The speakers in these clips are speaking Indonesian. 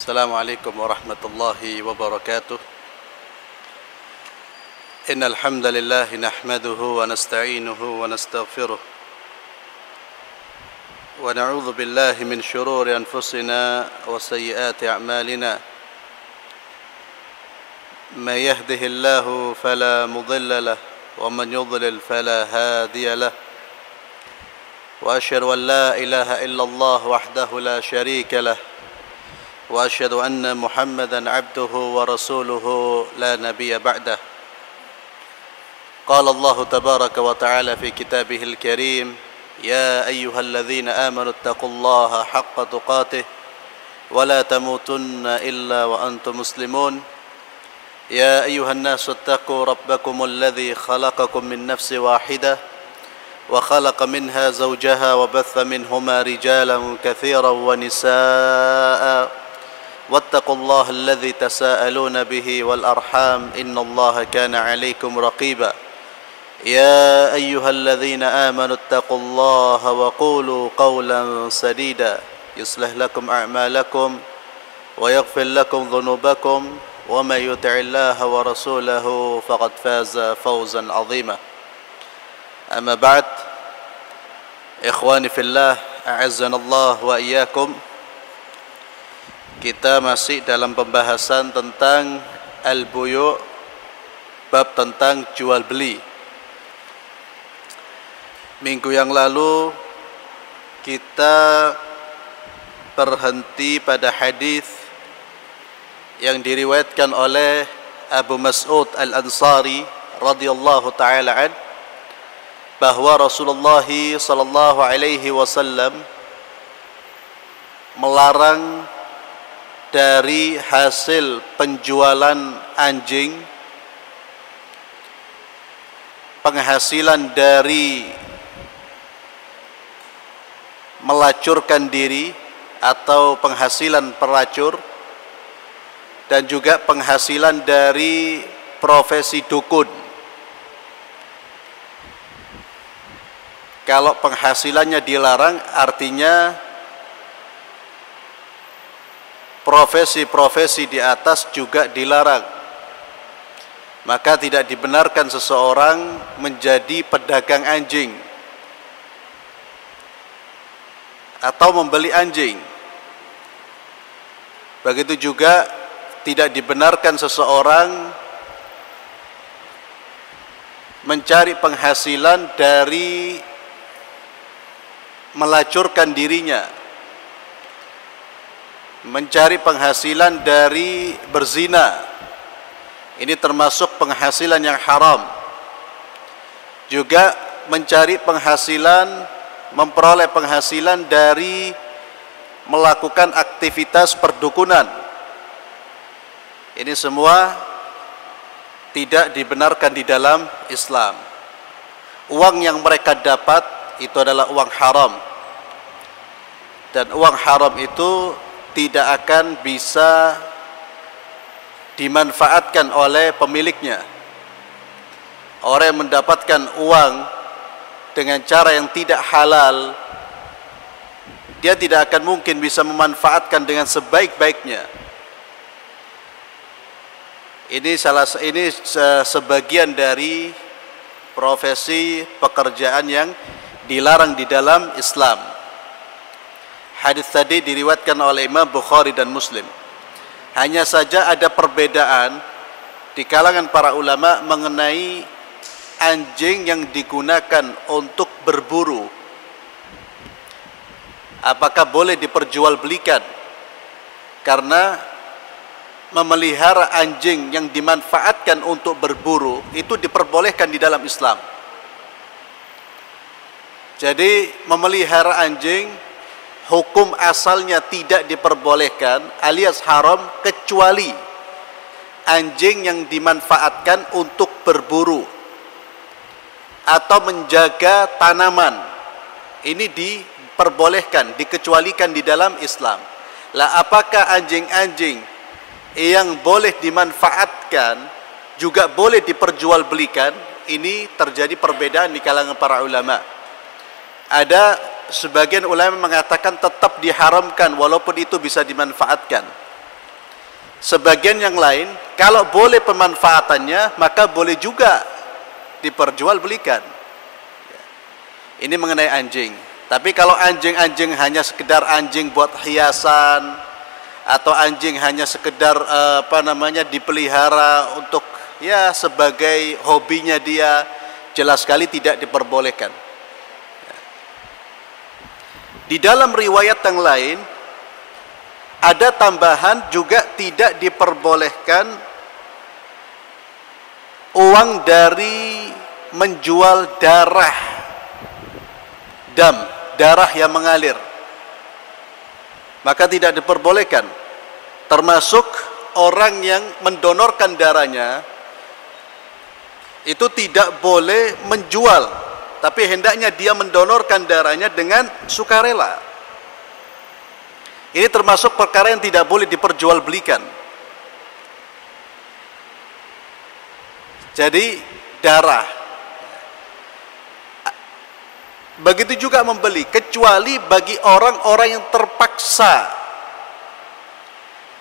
السلام عليكم ورحمة الله وبركاته. إن الحمد لله نحمده ونستعينه ونستغفره ونعوذ بالله من شرور أنفسنا وسيئات أعمالنا. من يهده الله فلا مضل له ومن يضلل فلا هادي له. وأشهد أن لا إله إلا الله وحده لا شريك له وأشهد أن محمدا عبده ورسوله لا نبي بعده. قال الله تبارك وتعالى في كتابه الكريم: يا أيها الذين آمنوا اتقوا الله حق تقاته ولا تموتن إلا وأنتم مسلمون. يا أيها الناس اتقوا ربكم الذي خلقكم من نفس واحدة وخلق منها زوجها وبث منهما رجالا كثيرا ونساء واتقوا الله الذي تساءلون به والأرحام إن الله كان عليكم رقيبا. يا أيها الذين آمنوا اتقوا الله وقولوا قولا سديدا يصلح لكم أعمالكم ويغفر لكم ذنوبكم ومن يطع الله ورسوله فقد فاز فوزا عظيما. أما بعد، إخواني في الله أعزنا الله وإياكم. Kita masih dalam pembahasan tentang al-buyu', bab tentang jual beli. Minggu yang lalu kita berhenti pada hadis yang diriwayatkan oleh Abu Mas'ud Al-Ansari radhiyallahu taala an, bahwa Rasulullah sallallahu alaihi wasallam melarang dari hasil penjualan anjing, penghasilan dari melacurkan diri atau penghasilan pelacur, dan juga penghasilan dari profesi dukun. Kalau penghasilannya dilarang, artinya profesi-profesi di atas juga dilarang. Maka tidak dibenarkan seseorang menjadi pedagang anjing atau membeli anjing. Begitu juga tidak dibenarkan seseorang mencari penghasilan dari melacurkan dirinya, mencari penghasilan dari berzina. Ini termasuk penghasilan yang haram. Juga mencari penghasilan, memperoleh penghasilan dari melakukan aktivitas perdukunan. Ini semua tidak dibenarkan di dalam Islam. Uang yang mereka dapat itu adalah uang haram, dan uang haram itu tidak akan bisa dimanfaatkan oleh pemiliknya. Orang yang mendapatkan uang dengan cara yang tidak halal, dia tidak akan mungkin bisa memanfaatkan dengan sebaik-baiknya. Ini sebagian dari profesi pekerjaan yang dilarang di dalam Islam. Hadis tadi diriwayatkan oleh Imam Bukhari dan Muslim. Hanya saja ada perbedaan di kalangan para ulama mengenai anjing yang digunakan untuk berburu. Apakah boleh diperjualbelikan? Karena memelihara anjing yang dimanfaatkan untuk berburu itu diperbolehkan di dalam Islam. Jadi memelihara anjing, hukum asalnya tidak diperbolehkan alias haram, kecuali anjing yang dimanfaatkan untuk berburu atau menjaga tanaman. Ini diperbolehkan, dikecualikan di dalam Islam. Lah, apakah anjing-anjing yang boleh dimanfaatkan juga boleh diperjualbelikan? Ini terjadi perbedaan di kalangan para ulama. Ada sebagian ulama mengatakan tetap diharamkan walaupun itu bisa dimanfaatkan. Sebagian yang lain, kalau boleh pemanfaatannya, maka boleh juga diperjualbelikan. Ini mengenai anjing. Tapi kalau anjing-anjing hanya sekedar anjing buat hiasan, atau anjing hanya sekedar dipelihara untuk ya sebagai hobinya dia, jelas sekali tidak diperbolehkan. Di dalam riwayat yang lain ada tambahan juga tidak diperbolehkan uang dari menjual darah yang mengalir, maka tidak diperbolehkan. Termasuk orang yang mendonorkan darahnya itu tidak boleh menjual, tapi hendaknya dia mendonorkan darahnya dengan sukarela. Ini termasuk perkara yang tidak boleh diperjualbelikan. Jadi darah. Begitu juga membeli, kecuali bagi orang-orang yang terpaksa.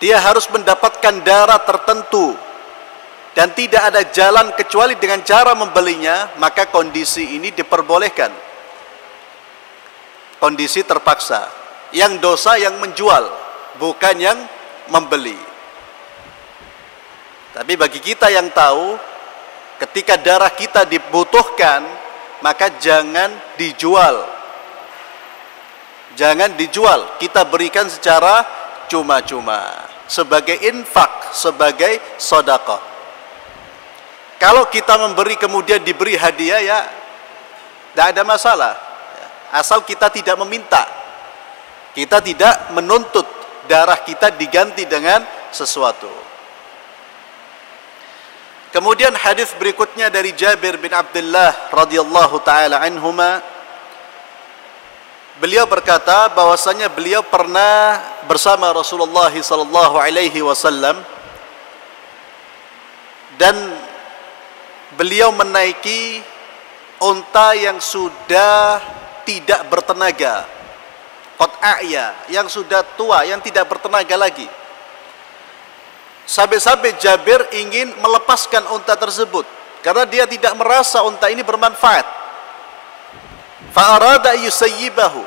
Dia harus mendapatkan darah tertentu dan tidak ada jalan kecuali dengan cara membelinya, maka kondisi ini diperbolehkan. Kondisi terpaksa. Yang dosa yang menjual, bukan yang membeli. Tapi bagi kita yang tahu, ketika darah kita dibutuhkan, maka jangan dijual. Jangan dijual, kita berikan secara cuma-cuma, sebagai infak, sebagai sedekah. Kalau kita memberi kemudian diberi hadiah, ya tidak ada masalah, asal kita tidak meminta. Kita tidak menuntut darah kita diganti dengan sesuatu. Kemudian hadis berikutnya dari Jabir bin Abdullah radhiyallahu taala anhuma, beliau berkata bahwasanya beliau pernah bersama Rasulullah sallallahu alaihi wasallam dan beliau menaiki unta yang sudah tidak bertenaga, qat'a'ya, yang sudah tua, yang tidak bertenaga lagi. Sampai-sampai Jabir ingin melepaskan unta tersebut karena dia tidak merasa unta ini bermanfaat. Fa'arada yusayyibahu.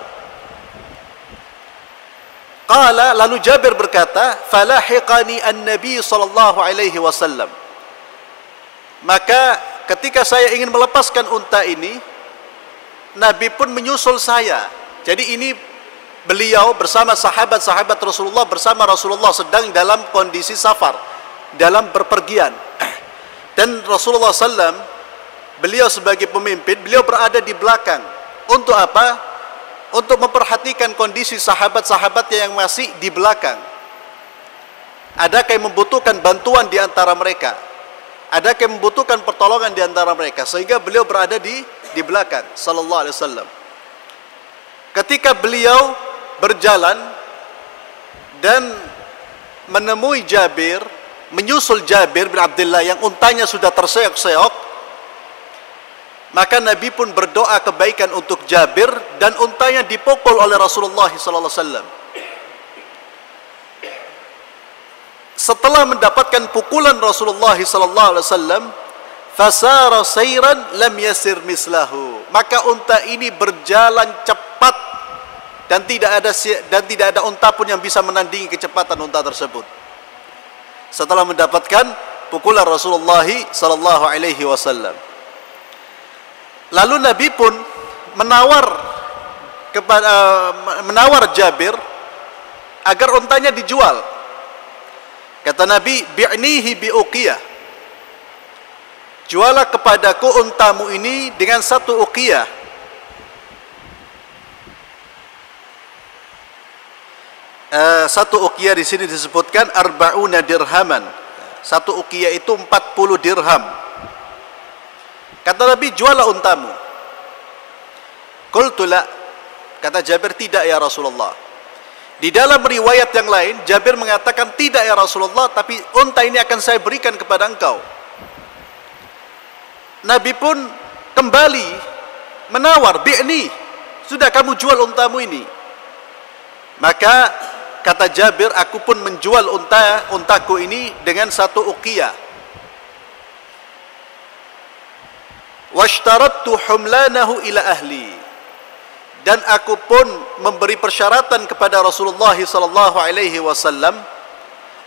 Qala, lalu Jabir berkata, falahiqani an-nabi sallallahu alaihi wasallam. Maka ketika saya ingin melepaskan unta ini, Nabi pun menyusul saya. Jadi ini beliau bersama sahabat-sahabat Rasulullah, bersama Rasulullah sedang dalam kondisi safar, dalam berpergian. Dan Rasulullah SAW, beliau sebagai pemimpin, beliau berada di belakang. Untuk apa? Untuk memperhatikan kondisi sahabat-sahabatnya yang masih di belakang. Adakah yang membutuhkan bantuan di antara mereka? Adakah yang membutuhkan pertolongan di antara mereka? Sehingga beliau berada di belakang, sallallahu alaihi wasallam. Ketika beliau berjalan dan menemui Jabir, menyusul Jabir bin Abdullah yang untanya sudah terseok-seok, maka Nabi pun berdoa kebaikan untuk Jabir dan untanya dipukul oleh Rasulullah sallallahu alaihi wasallam. Setelah mendapatkan pukulan Rasulullah sallallahu alaihi wasallam, fasara sayran lam yasir mislahu, maka unta ini berjalan cepat dan tidak ada unta pun yang bisa menandingi kecepatan unta tersebut. Setelah mendapatkan pukulan Rasulullah sallallahu alaihi wasallam, lalu Nabi pun menawar Jabir agar untanya dijual. Kata Nabi, bi'nihi bi'uqiyah, jualah kepadaku untamu ini dengan satu uqiyah. Satu uqiyah di sini disebutkan arba'una dirhaman. Satu uqiyah itu 40 dirham. Kata Nabi, jualah untamu. Qultu la, kata Jabir, tidak ya Rasulullah. Di dalam riwayat yang lain, Jabir mengatakan, tidak ya Rasulullah, tapi unta ini akan saya berikan kepada engkau. Nabi pun kembali menawar, bi'ni, sudah kamu jual untamu ini. Maka kata Jabir, aku pun menjual untaku ini dengan satu uqiyah. Washtarattu humlanahu ila ahli, dan aku pun memberi persyaratan kepada Rasulullah sallallahu alaihi wasallam,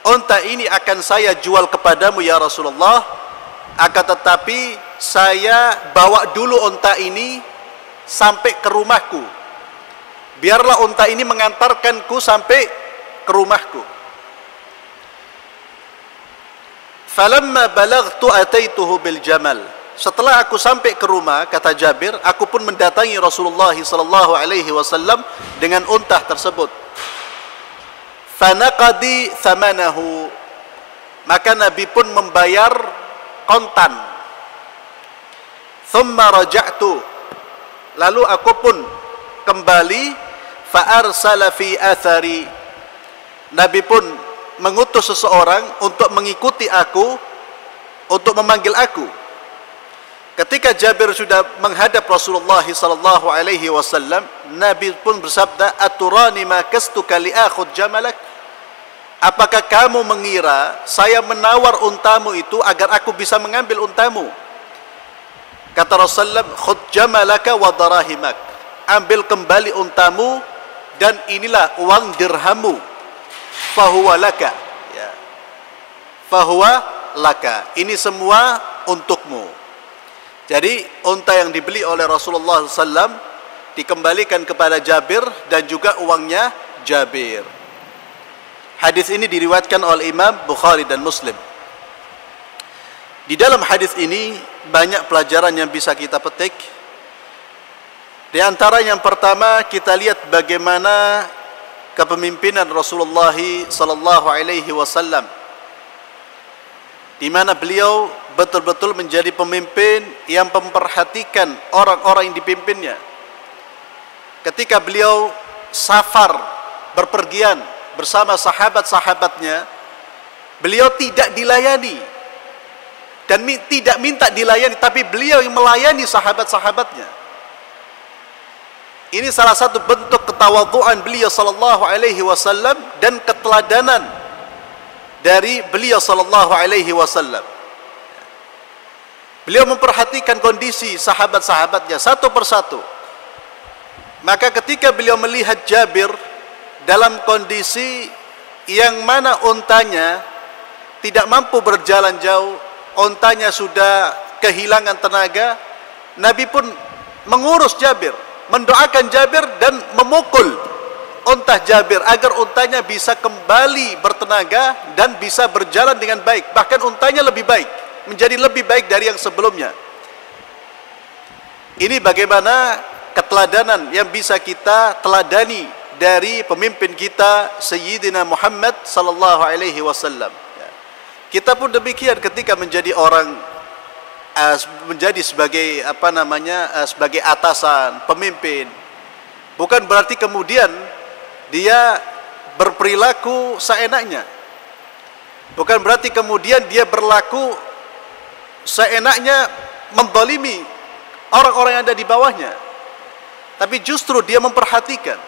unta ini akan saya jual kepadamu ya Rasulullah, akan tetapi saya bawa dulu unta ini sampai ke rumahku. Biarlah unta ini mengantarkanku sampai ke rumahku. Falamma balagtu ataituhu bil jamal. Setelah aku sampai ke rumah, kata Jabir, aku pun mendatangi Rasulullah sallallahu alaihi wasallam dengan unta tersebut. Fanaqadi thamanahu, maka Nabi pun membayar kontan. Thumma raja'tu, lalu aku pun kembali. Fa arsala fi athari, Nabi pun mengutus seseorang untuk mengikuti aku, untuk memanggil aku. Ketika Jabir sudah menghadap Rasulullah sallallahu alaihi wasallam, Nabi pun bersabda, aturani ma kastuka li akhud jamalak, apakah kamu mengira saya menawar untamu itu agar aku bisa mengambil untamu? Kata Rasulullah, khud jamalaka wa darahimak, ambil kembali untamu dan inilah uang dirhamu. Fahuwa laka, ya. Fahuwa laka, ini semua untukmu. Jadi unta yang dibeli oleh Rasulullah SAW dikembalikan kepada Jabir dan juga uangnya Jabir. Hadis ini diriwayatkan oleh Imam Bukhari dan Muslim. Di dalam hadis ini banyak pelajaran yang bisa kita petik. Di antara yang pertama, kita lihat bagaimana kepemimpinan Rasulullah sallallahu alaihi wasallam, di mana beliau betul-betul menjadi pemimpin yang memperhatikan orang-orang yang dipimpinnya. Ketika beliau safar, berpergian bersama sahabat-sahabatnya, beliau tidak dilayani dan tidak minta dilayani, tapi beliau yang melayani sahabat-sahabatnya. Ini salah satu bentuk ketawadhuan beliau sallallahu alaihi wasallam dan keteladanan dari beliau sallallahu alaihi wasallam. Beliau memperhatikan kondisi sahabat-sahabatnya satu persatu. Maka ketika beliau melihat Jabir dalam kondisi yang mana untanya tidak mampu berjalan jauh, untanya sudah kehilangan tenaga, Nabi pun mengurus Jabir, mendoakan Jabir dan memukul unta Jabir agar untanya bisa kembali bertenaga dan bisa berjalan dengan baik. Bahkan untanya lebih baik, menjadi lebih baik dari yang sebelumnya. Ini bagaimana keteladanan yang bisa kita teladani dari pemimpin kita Sayyidina Muhammad sallallahu alaihi wasallam. Kita pun demikian ketika menjadi orang, menjadi sebagai sebagai atasan, pemimpin. Bukan berarti kemudian dia berperilaku seenaknya. Bukan berarti kemudian dia berlaku seenaknya, menzalimi orang-orang yang ada di bawahnya. Tapi justru dia memperhatikan.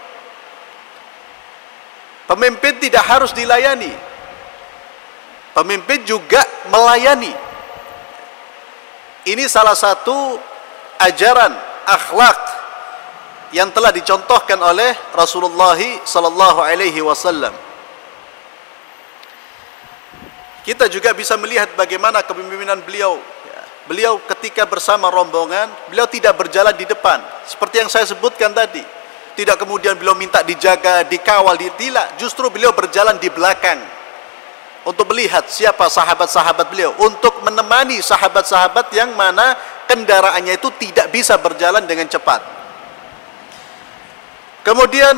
Pemimpin tidak harus dilayani, pemimpin juga melayani. Ini salah satu ajaran akhlak yang telah dicontohkan oleh Rasulullah sallallahu alaihi wasallam. Kita juga bisa melihat bagaimana kepemimpinan beliau. Beliau ketika bersama rombongan, beliau tidak berjalan di depan seperti yang saya sebutkan tadi. Tidak kemudian beliau minta dijaga, dikawal, tidak. Justru beliau berjalan di belakang untuk melihat siapa sahabat-sahabat beliau, untuk menemani sahabat-sahabat yang mana kendaraannya itu tidak bisa berjalan dengan cepat. Kemudian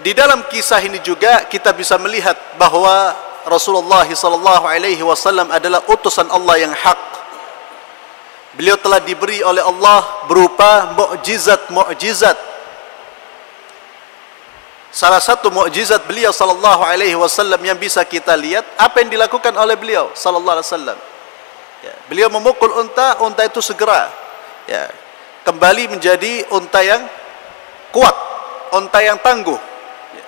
di dalam kisah ini juga kita bisa melihat bahwa Rasulullah sallallahu alaihi wasallam adalah utusan Allah yang hak. Beliau telah diberi oleh Allah berupa mukjizat. Salah satu mukjizat beliau sallallahu alaihi wasallam yang bisa kita lihat apa yang dilakukan oleh beliau sallallahu alaihi wasallam. Ya, beliau memukul unta itu segera kembali menjadi unta yang kuat, unta yang tangguh. Ya.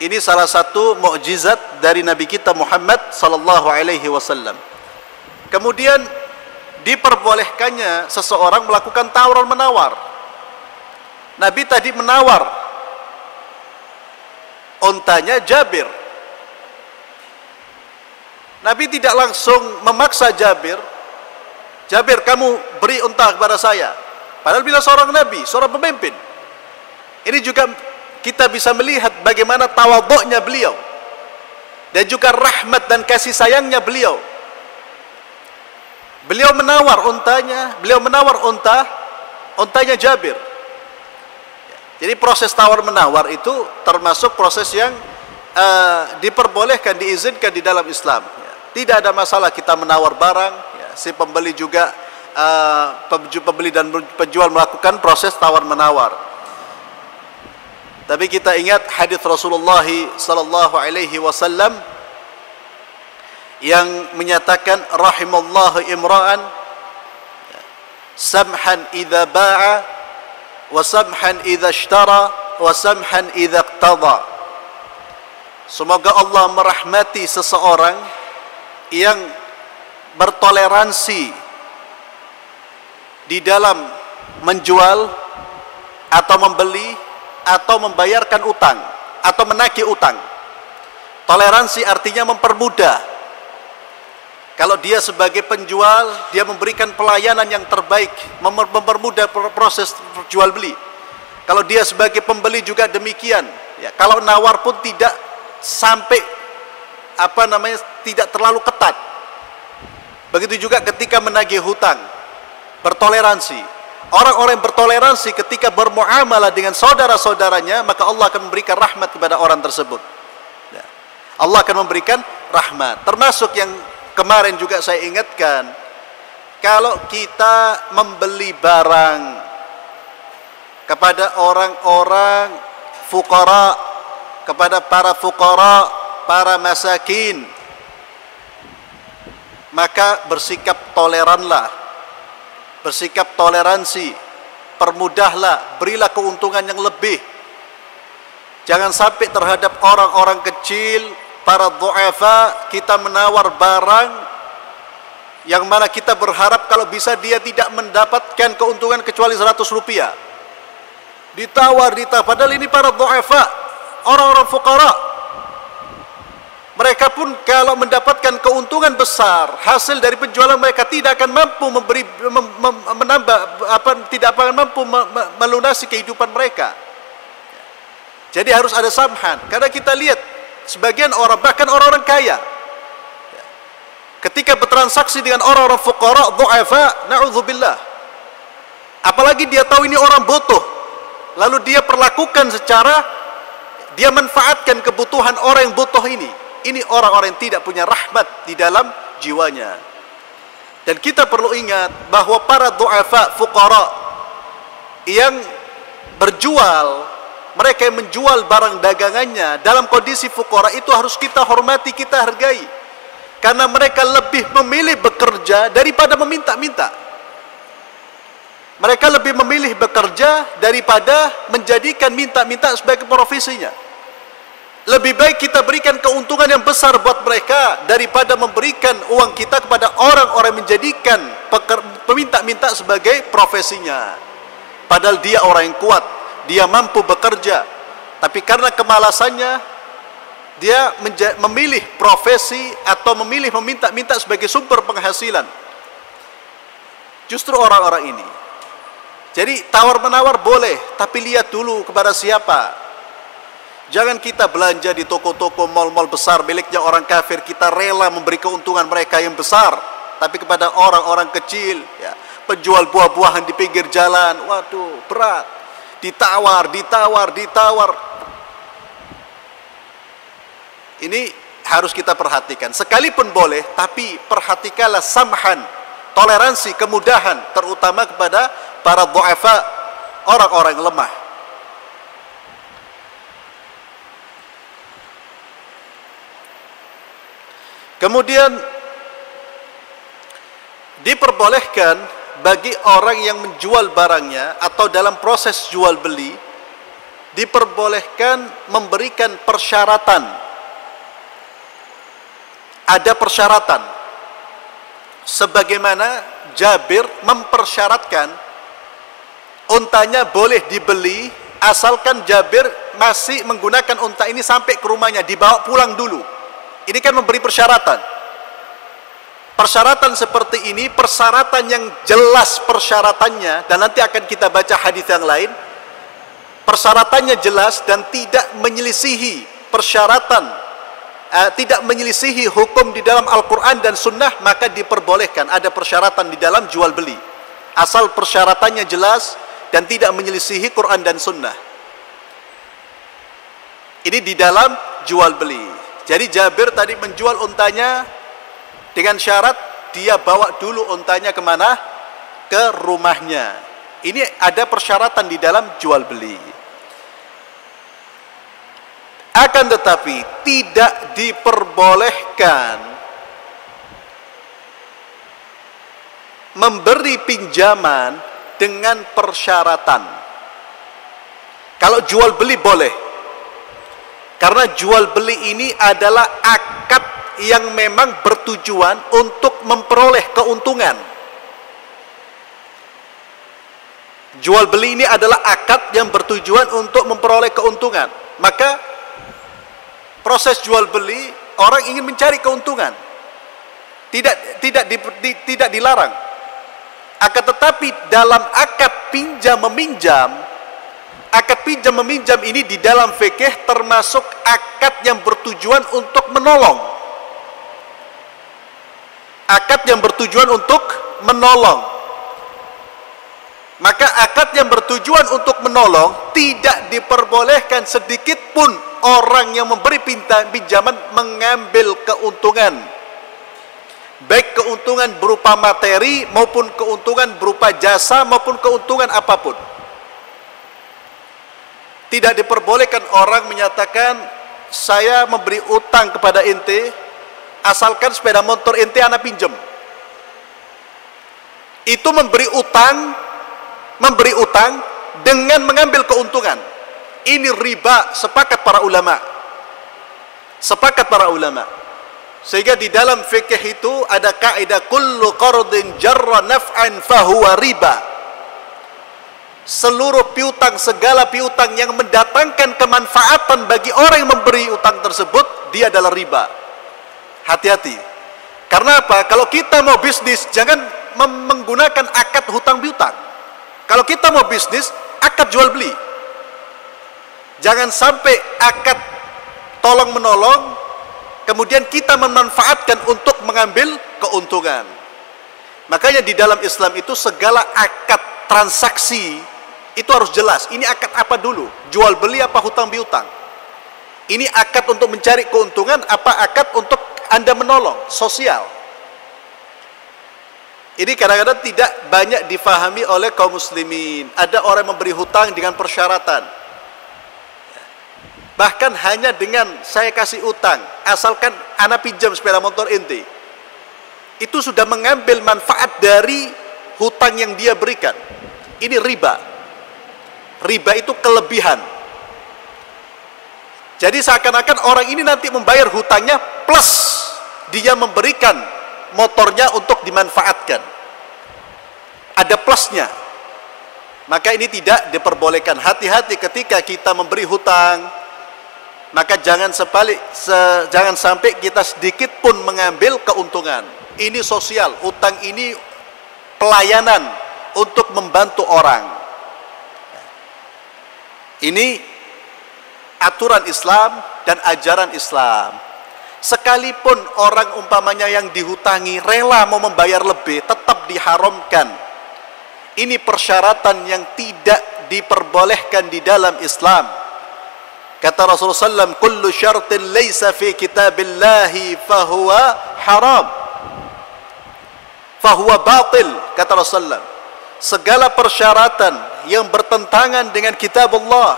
Ini salah satu mukjizat dari Nabi kita Muhammad sallallahu alaihi wasallam. Kemudian diperbolehkannya seseorang melakukan tawar menawar. Nabi tadi menawar ontanya Jabir. Nabi tidak langsung memaksa Jabir, Jabir kamu beri unta kepada saya. Padahal bila seorang Nabi, seorang pemimpin. Ini juga kita bisa melihat bagaimana tawadhu'nya beliau dan juga rahmat dan kasih sayangnya beliau. Beliau menawar untanya Jabir. Jadi proses tawar menawar itu termasuk proses yang diperbolehkan, diizinkan di dalam Islam. Tidak ada masalah kita menawar barang, si pembeli juga pembeli dan penjual melakukan proses tawar menawar. Tapi kita ingat hadis Rasulullah sallallahu alaihi wasallam yang menyatakan rahimallahu imra'an samhan idza ba'a wa samhan idza ishtara wa samhan idza iqtada. Semoga Allah merahmati seseorang yang bertoleransi di dalam menjual atau membeli atau membayarkan utang atau menagih utang. Toleransi artinya mempermudah. Kalau dia sebagai penjual, dia memberikan pelayanan yang terbaik, mempermudah proses jual beli. Kalau dia sebagai pembeli juga demikian. Ya, kalau nawar pun tidak sampai tidak terlalu ketat. Begitu juga ketika menagih hutang, bertoleransi. Orang-orang yang bertoleransi ketika bermuamalah dengan saudara-saudaranya, maka Allah akan memberikan rahmat kepada orang tersebut. Ya. Allah akan memberikan rahmat. Termasuk yang kemarin juga saya ingatkan, kalau kita membeli barang kepada orang-orang fuqara, kepada para fuqara, para masakin, maka bersikap toleranlah, bersikap toleransi, permudahlah, berilah keuntungan yang lebih. Jangan sampai terhadap orang-orang kecil, para du'afa, kita menawar barang yang mana kita berharap kalau bisa dia tidak mendapatkan keuntungan kecuali 100 rupiah. Ditawar, padahal ini para du'afa, orang-orang fuqara. Mereka pun kalau mendapatkan keuntungan besar hasil dari penjualan mereka tidak akan mampu tidak akan mampu melunasi kehidupan mereka. Jadi harus ada samhan. Karena kita lihat sebagian orang, bahkan orang-orang kaya, ketika bertransaksi dengan orang-orang fuqara, du'afa, na'udzubillah, apalagi dia tahu ini orang butuh, lalu dia perlakukan secara, dia manfaatkan kebutuhan orang yang butuh ini. Ini orang-orang yang tidak punya rahmat di dalam jiwanya. Dan kita perlu ingat bahwa para du'afa, fuqara yang berjual, mereka yang menjual barang dagangannya dalam kondisi fuqara itu harus kita hormati, kita hargai. Karena mereka lebih memilih bekerja daripada meminta-minta. Mereka lebih memilih bekerja daripada menjadikan minta-minta sebagai profesinya. Lebih baik kita berikan keuntungan yang besar buat mereka daripada memberikan uang kita kepada orang-orang yang menjadikan peminta-minta sebagai profesinya. Padahal dia orang yang kuat, dia mampu bekerja, tapi karena kemalasannya dia memilih profesi atau memilih meminta-minta sebagai sumber penghasilan. Justru orang-orang ini. Jadi tawar-menawar boleh, tapi lihat dulu kepada siapa. Jangan kita belanja di toko-toko mal-mal besar miliknya orang kafir, kita rela memberi keuntungan mereka yang besar, tapi kepada orang-orang kecil, ya, penjual buah-buahan di pinggir jalan, waduh, berat, ditawar. Ini harus kita perhatikan. Sekalipun boleh, tapi perhatikanlah samhan, toleransi, kemudahan, terutama kepada para du'afa, orang-orang yang lemah. Kemudian diperbolehkan bagi orang yang menjual barangnya atau dalam proses jual beli diperbolehkan memberikan persyaratan. Ada persyaratan. Sebagaimana Jabir mempersyaratkan untanya boleh dibeli asalkan Jabir masih menggunakan unta ini sampai ke rumahnya, dibawa pulang dulu. Ini kan memberi persyaratan. Persyaratan seperti ini, persyaratan yang jelas persyaratannya, dan nanti akan kita baca hadis yang lain. Persyaratannya jelas dan tidak menyelisihi persyaratan, tidak menyelisihi hukum di dalam Al-Quran dan Sunnah, maka diperbolehkan. Ada persyaratan di dalam jual beli, asal persyaratannya jelas dan tidak menyelisihi Quran dan Sunnah. Ini di dalam jual beli. Jadi Jabir tadi menjual untanya dengan syarat dia bawa dulu untanya kemana? Ke rumahnya. Ini ada persyaratan di dalam jual beli. Akan tetapi tidak diperbolehkan memberi pinjaman dengan persyaratan. Kalau jual beli boleh, karena jual beli ini adalah akad yang memang bertujuan untuk memperoleh keuntungan. Jual beli ini adalah akad yang bertujuan untuk memperoleh keuntungan. Maka proses jual beli, orang ingin mencari keuntungan. Tidak dilarang. Akan tetapi dalam akad pinjam meminjam, akad pinjam meminjam ini di dalam fikih termasuk akad yang bertujuan untuk menolong. Akad yang bertujuan untuk menolong. Maka akad yang bertujuan untuk menolong tidak diperbolehkan sedikit pun orang yang memberi pinjaman mengambil keuntungan. Baik keuntungan berupa materi maupun keuntungan berupa jasa maupun keuntungan apapun. Tidak diperbolehkan orang menyatakan, saya memberi utang kepada ente asalkan sepeda motor ente anak pinjam. Itu memberi utang dengan mengambil keuntungan. Ini riba, sepakat para ulama. Sepakat para ulama. Sehingga di dalam fikih itu ada kaidah kullu qardin jarra naf'an fahuwa riba. Seluruh piutang, segala piutang yang mendatangkan kemanfaatan bagi orang yang memberi utang tersebut, dia adalah riba. Hati-hati. Karena apa? Kalau kita mau bisnis, jangan menggunakan akad hutang piutang. Kalau kita mau bisnis, akad jual beli. Jangan sampai akad tolong menolong, kemudian kita memanfaatkan untuk mengambil keuntungan. Makanya di dalam Islam itu segala akad transaksi itu harus jelas. Ini akad apa dulu? Jual beli apa hutang piutang? Ini akad untuk mencari keuntungan apa akad untuk Anda menolong, sosial. Ini kadang-kadang tidak banyak difahami oleh kaum muslimin. Ada orang memberi hutang dengan persyaratan. Bahkan hanya dengan saya kasih utang, asalkan anak pinjam sepeda motor ente. Itu sudah mengambil manfaat dari hutang yang dia berikan. Ini riba. Riba itu kelebihan. Jadi seakan-akan orang ini nanti membayar hutangnya plus dia memberikan motornya untuk dimanfaatkan. Ada plusnya. Maka ini tidak diperbolehkan. Hati-hati ketika kita memberi hutang. Maka jangan sampai kita sedikit pun mengambil keuntungan. Ini sosial. Hutang ini pelayanan untuk membantu orang. Ini aturan Islam dan ajaran Islam. Sekalipun orang umpamanya yang dihutangi rela mau membayar lebih, tetap diharamkan. Ini persyaratan yang tidak diperbolehkan di dalam Islam. Kata Rasulullah SAW, kullu syartin laysa fi kitabillahi fahuwa haram, fahuwa batil. Kata Rasulullah, segala persyaratan yang bertentangan dengan kitab Allah,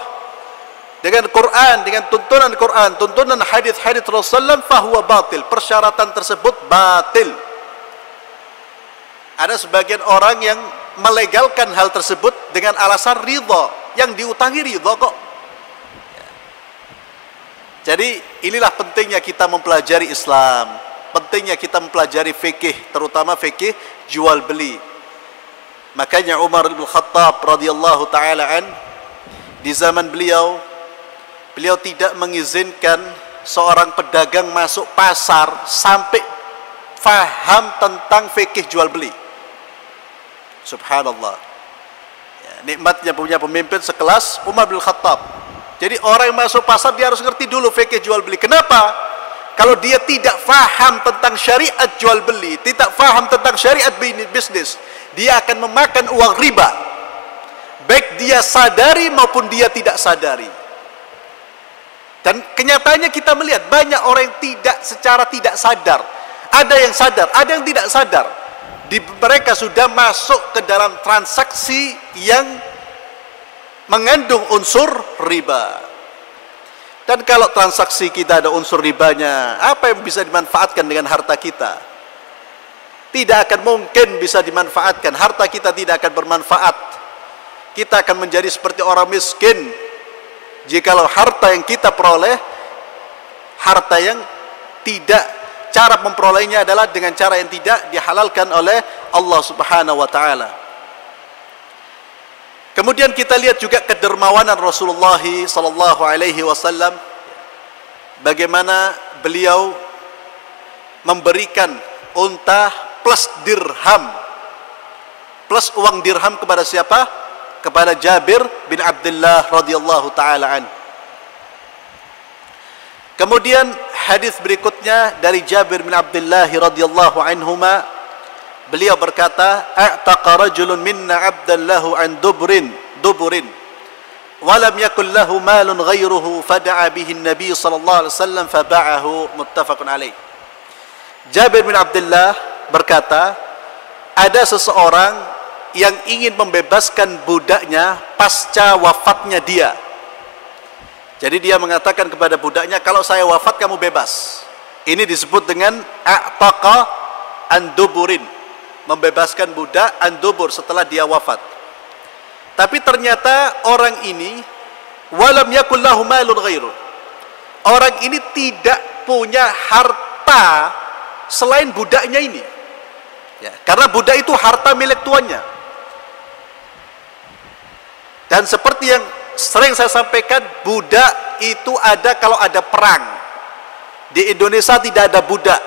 dengan Quran, dengan tuntunan Quran, tuntunan hadis-hadis Rasulullah, fahuwa batil. Persyaratan tersebut batil. Ada sebagian orang yang melegalkan hal tersebut dengan alasan ridha. Yang diutangi ridha kok. Jadi inilah pentingnya kita mempelajari Islam, pentingnya kita mempelajari fikih, terutama fikih jual beli. Makanya Umar bin Khattab radhiyallahu taala an, di zaman beliau tidak mengizinkan seorang pedagang masuk pasar sampai faham tentang fikih jual beli. Subhanallah. Ya, nikmatnya punya pemimpin sekelas Umar bin Khattab. Jadi orang yang masuk pasar dia harus ngerti dulu fikih jual beli. Kenapa? Kalau dia tidak faham tentang syariat jual beli, tidak faham tentang syariat bisnis, dia akan memakan uang riba. Baik dia sadari maupun dia tidak sadari. Dan kenyataannya kita melihat banyak orang yang secara tidak sadar. Ada yang sadar, ada yang tidak sadar. Mereka sudah masuk ke dalam transaksi yang mengandung unsur riba. Dan kalau transaksi kita ada unsur ribanya, apa yang bisa dimanfaatkan dengan harta kita? Tidak akan mungkin bisa dimanfaatkan. Harta kita tidak akan bermanfaat. Kita akan menjadi seperti orang miskin jikalau harta yang kita peroleh, harta yang tidak, cara memperolehnya adalah dengan cara yang tidak dihalalkan oleh Allah Subhanahu wa taala. Kemudian kita lihat juga kedermawanan Rasulullah sallallahu alaihi wasallam, bagaimana beliau memberikan unta plus dirham, plus uang dirham kepada siapa? Kepada Jabir bin Abdullah radhiyallahu taala an. Kemudian hadis berikutnya dari Jabir bin Abdullah radhiyallahu anhuma, beliau berkata, "A'taqa rajulun minna 'abdan lahu an duburin wa lam yakul lahu malun ghairuhu fada'a bihi an-nabi sallallahu alaihi wasallam faba'ahu." Muttafaqun alaih. Jabir bin Abdullah berkata, ada seseorang yang ingin membebaskan budaknya pasca wafatnya dia. Jadi dia mengatakan kepada budaknya, kalau saya wafat kamu bebas. Ini disebut dengan a'taqa an duburin, membebaskan budak an-dubur setelah dia wafat. Tapi ternyata orang ini walam yakul lahu malun ghairu. Orang ini tidak punya harta selain budaknya ini. Ya, karena budak itu harta milik tuannya. Dan seperti yang sering saya sampaikan, budak itu ada kalau ada perang. Di Indonesia tidak ada budak.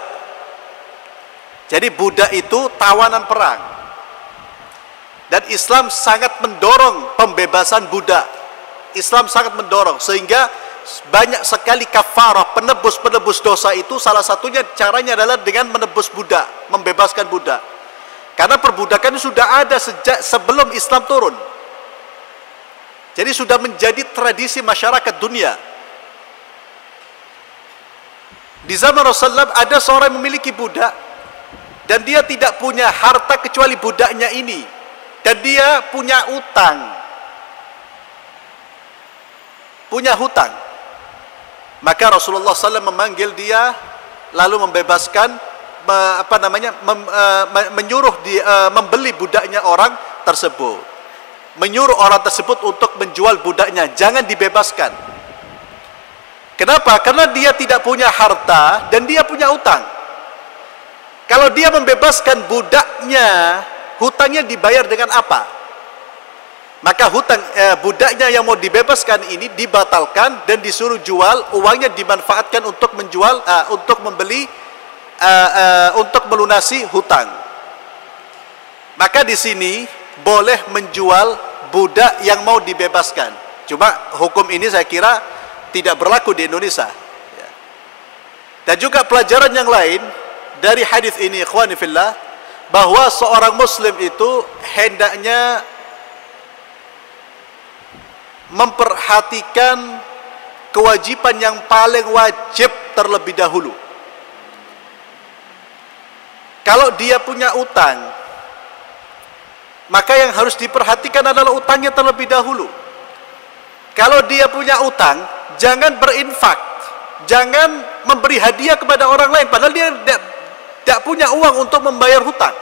Jadi budak itu tawanan perang. Dan Islam sangat mendorong pembebasan budak. Islam sangat mendorong sehingga banyak sekali kafarah, penebus dosa itu salah satunya caranya adalah dengan menebus budak, membebaskan budak. Karena perbudakan sudah ada sejak sebelum Islam turun. Jadi sudah menjadi tradisi masyarakat dunia. Di zaman Rasulullah ada seorang yang memiliki budak dan dia tidak punya harta kecuali budaknya ini, dan dia punya utang, punya hutang. Maka Rasulullah SAW memanggil dia lalu membebaskan, menyuruh dia membeli budaknya orang tersebut. Menyuruh orang tersebut untuk menjual budaknya, jangan dibebaskan. Kenapa? Karena dia tidak punya harta dan dia punya utang. Kalau dia membebaskan budaknya, hutangnya dibayar dengan apa? Maka hutang budaknya yang mau dibebaskan ini dibatalkan dan disuruh jual, uangnya dimanfaatkan untuk menjual, untuk membeli, untuk melunasi hutang. Maka di sini boleh menjual budak yang mau dibebaskan. Cuma hukum ini saya kira tidak berlaku di Indonesia. Dan juga pelajaran yang lain dari hadis ini, ikhwani fillah, bahwa seorang muslim itu hendaknya memperhatikan kewajiban yang paling wajib terlebih dahulu. Kalau dia punya utang, maka yang harus diperhatikan adalah utangnya terlebih dahulu. Kalau dia punya utang, jangan berinfak, jangan memberi hadiah kepada orang lain, padahal dia tidak punya uang untuk membayar hutang.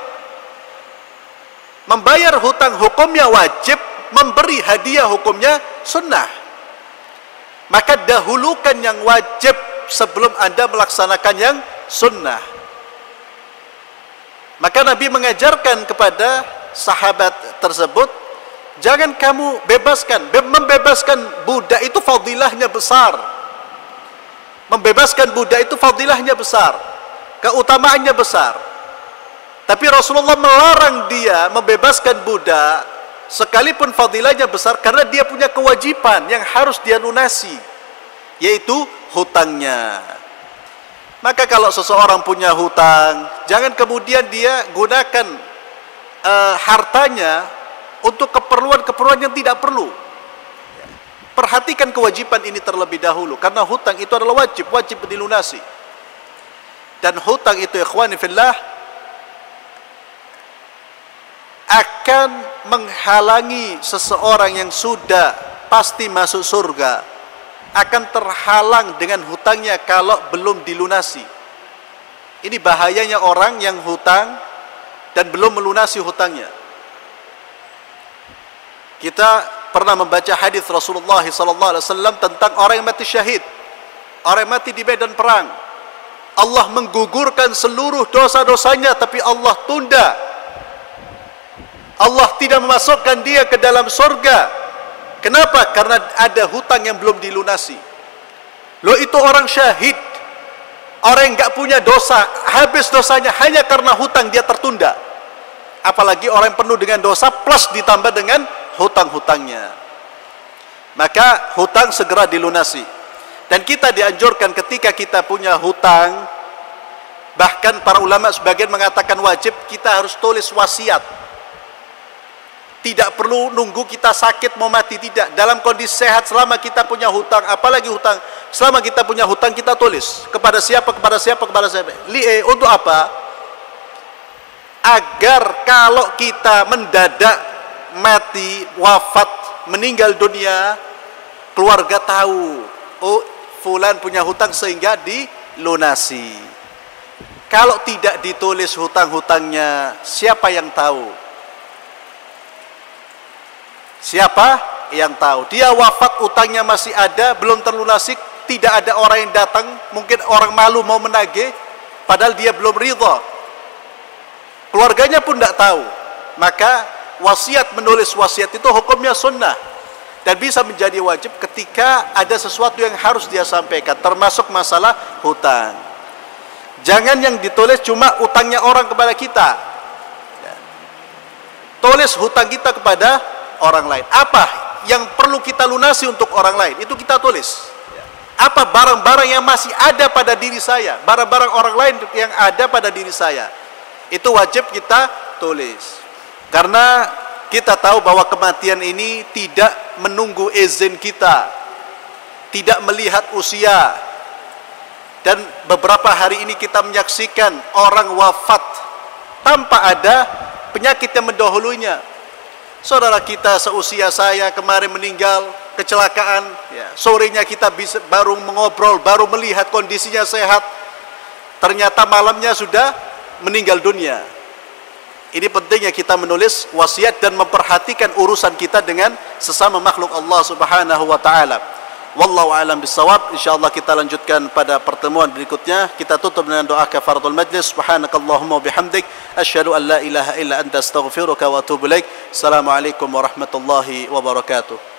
Membayar hutang hukumnya wajib, memberi hadiah hukumnya sunnah. maka dahulukan yang wajib sebelum Anda melaksanakan yang sunnah. Maka Nabi mengajarkan kepada sahabat tersebut, jangan kamu membebaskan budak itu fadilahnya besar. Membebaskan budak itu fadilahnya besar, keutamaannya besar. Tapi Rasulullah melarang dia membebaskan budak sekalipun fadilahnya besar, karena dia punya kewajiban yang harus dia lunasi, yaitu hutangnya. Maka kalau seseorang punya hutang, jangan kemudian dia gunakan hartanya untuk keperluan-keperluan yang tidak perlu. Perhatikan kewajiban ini terlebih dahulu, karena hutang itu adalah wajib dilunasi. Dan hutang itu, ikhwani fillah, akan menghalangi seseorang yang sudah pasti masuk surga, akan terhalang dengan hutangnya kalau belum dilunasi. Ini bahayanya orang yang hutang dan belum melunasi hutangnya. Kita pernah membaca hadis Rasulullah SAW tentang orang yang mati syahid, orang yang mati di medan perang. Allah menggugurkan seluruh dosa-dosanya, tapi Allah tunda. Allah tidak memasukkan dia ke dalam surga. Kenapa? Karena ada hutang yang belum dilunasi. Loh, itu orang syahid, orang yang nggak punya dosa, habis dosanya hanya karena hutang dia tertunda. Apalagi orang yang penuh dengan dosa plus ditambah dengan hutang-hutangnya. Maka hutang segera dilunasi. Dan kita dianjurkan ketika kita punya hutang, bahkan para ulama sebagian mengatakan wajib, kita harus tulis wasiat. Tidak perlu nunggu kita sakit mau mati, tidak. Dalam kondisi sehat, selama kita punya hutang, apalagi hutang, selama kita punya hutang kita tulis kepada siapa. Untuk apa? Agar kalau kita mendadak mati, wafat, meninggal dunia, keluarga tahu, oh fulan punya hutang, sehingga dilunasi. Kalau tidak ditulis hutang-hutangnya, siapa yang tahu? Siapa yang tahu? Dia wafat, utangnya masih ada, belum terlunasi, tidak ada orang yang datang, mungkin orang malu mau menagih, padahal dia belum ridha. Keluarganya pun tidak tahu. Maka wasiat, menulis wasiat itu hukumnya sunnah, dan bisa menjadi wajib ketika ada sesuatu yang harus dia sampaikan, termasuk masalah hutang. Jangan yang ditulis cuma utangnya orang kepada kita. Tulis hutang kita kepada orang lain. Apa yang perlu kita lunasi untuk orang lain, itu kita tulis. Apa barang-barang yang masih ada pada diri saya, barang-barang orang lain yang ada pada diri saya, itu wajib kita tulis. Karena kita tahu bahwa kematian ini tidak menunggu izin kita, tidak melihat usia. Dan beberapa hari ini kita menyaksikan orang wafat tanpa ada penyakit yang mendahulunya. Saudara kita seusia saya kemarin meninggal kecelakaan, sorenya kita baru mengobrol, baru melihat kondisinya sehat, ternyata malamnya sudah meninggal dunia. Ini pentingnya kita menulis wasiat dan memperhatikan urusan kita dengan sesama makhluk Allah Subhanahu wa taala. Wallahu a'lam bissawab. Insyaallah kita lanjutkan pada pertemuan berikutnya. Kita tutup dengan doa kafaratul majlis. Subhanakallahumma bihamdik asyhadu an la ilaha illa anta astaghfiruka wa atubu ilaik. Assalamualaikum warahmatullahi wabarakatuh.